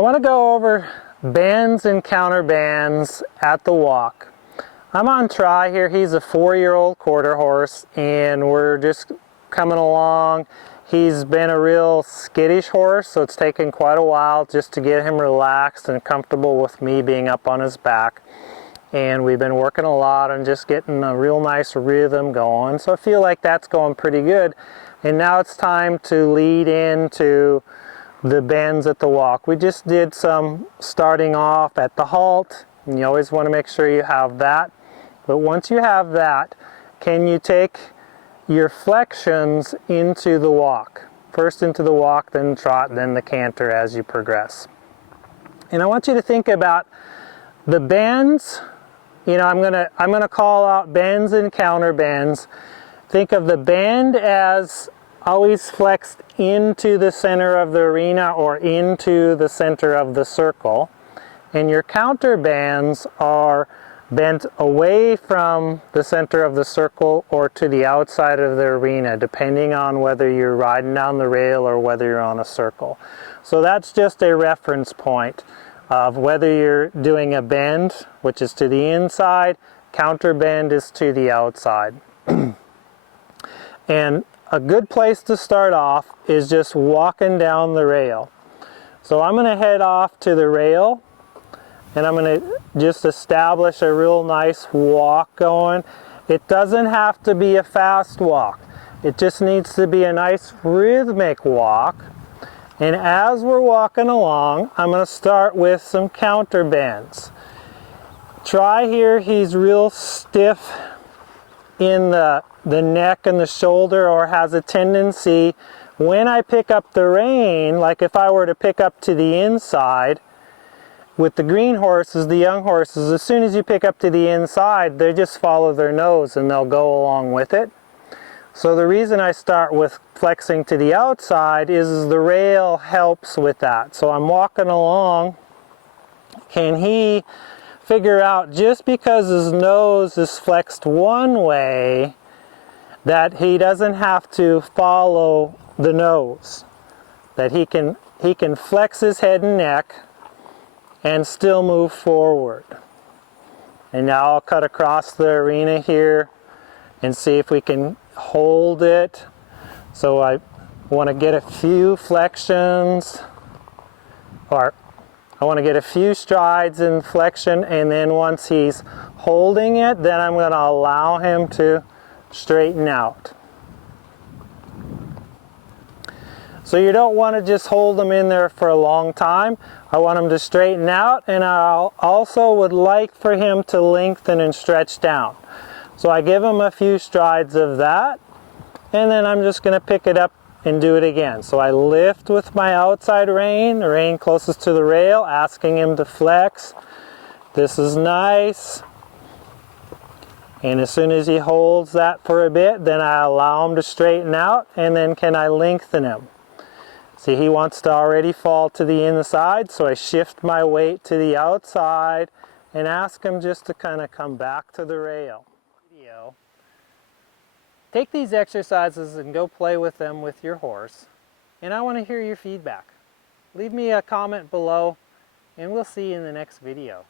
I want to go over bends and counter bends at the walk. I'm on Try here. He's a 4-year-old quarter horse, and we're just coming along. He's been a real skittish horse, so it's taken quite a while just to get him relaxed and comfortable with me being up on his back. And we've been working a lot on just getting a real nice rhythm going. So I feel like that's going pretty good. And now it's time to lead into the bends at the walk. We just did some starting off at the halt, and you always want to make sure you have that. But once you have that, can you take your flexions into the walk? First into the walk, then trot, then the canter as you progress. And I want you to think about the bends. You know, I'm gonna call out bends and counter bends. Think of the bend as always flexed into the center of the arena or into the center of the circle. And your counter bends are bent away from the center of the circle or to the outside of the arena, depending on whether you're riding down the rail or whether you're on a circle. So that's just a reference point of whether you're doing a bend, which is to the inside, counter bend is to the outside. And a good place to start off is just walking down the rail. So I'm going to head off to the rail, and I'm going to just establish a real nice walk going. It doesn't have to be a fast walk. It just needs to be a nice rhythmic walk. And as we're walking along, I'm going to start with some counter bends. Try here, he's real stiff in the neck and the shoulder, or has a tendency when I pick up the rein, like if I were to pick up to the inside, with the green horses, the young horses, as soon as you pick up to the inside, they just follow their nose and they'll go along with it. So the reason I start with flexing to the outside is the rail helps with that. So I'm walking along. Can he figure out, just because his nose is flexed one way, that he doesn't have to follow the nose? That he can flex his head and neck and still move forward. And now I'll cut across the arena here and see if we can hold it. So I want to get a few flexions, or I want to get a few strides in flexion, and then once he's holding it, then I'm going to allow him to straighten out. So you don't want to just hold them in there for a long time. I want him to straighten out, and I also would like for him to lengthen and stretch down. So I give him a few strides of that, and then I'm just going to pick it up and do it again. So I lift with my outside rein, the rein closest to the rail, asking him to flex. This is nice. And as soon as he holds that for a bit, then I allow him to straighten out, and then can I lengthen him? See, he wants to already fall to the inside, so I shift my weight to the outside and ask him just to kind of come back to the rail. Take these exercises and go play with them with your horse, and I want to hear your feedback. Leave me a comment below, and we'll see you in the next video.